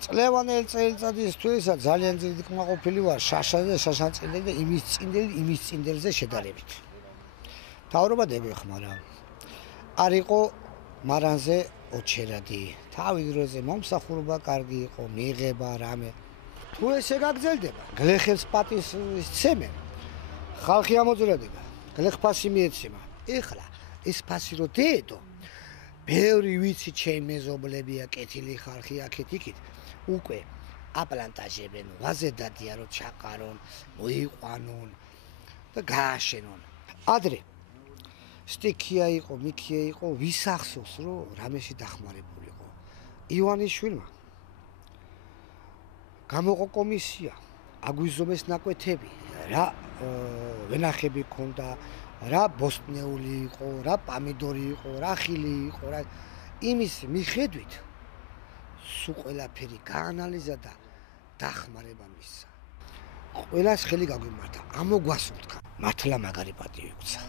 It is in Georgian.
წლევანდელი წელიწადისთვისაც ძალიან დიდი კმაყოფილი ვარ შაშაზე და შაშანწინდელი და იმის წინდელზე შედარებით. მთავრობა დაგეხმარა. არ იყო მარანზე ოჩერადი. თავის დროზე მომსახურება კარგი იყო, მიიღება რამე. თუ ესე გაგრძელდება, გლეხებს პატის სცემენ. ხალხი ამოძრადება, გლეხფასი მიეცემა. ეხლა ეს ფასი რო დედო, ბევრი ვიცი ჩემი მეზობლებია, კეთილი ხალხი აქეთ იქით. უკვე აპლანტაჟებენ, ვაზე დადიან რომ ჩაყარონ, მოიყვანონ და გააშენონ. ადრე სტიქია იყო, მიქია იყო, ვის ახსოვს რომ რამეში დახმარებულიყო. ივანიშვილმა გამოყო კომისია, აგვიზომეს ნაკვეთები, რა ვენახები ქონდა, რა ბოსტნეული იყო, რა პამიდორი იყო, რა ხილი იყო, რა იმის მიხედვით სულ ყველაფერი გაანალიზა და დახმარება მისცა. ყველას ხელი გაგვიმართა, ამოგვასუნთქა. მართლა მაგარი პატივი გვცა.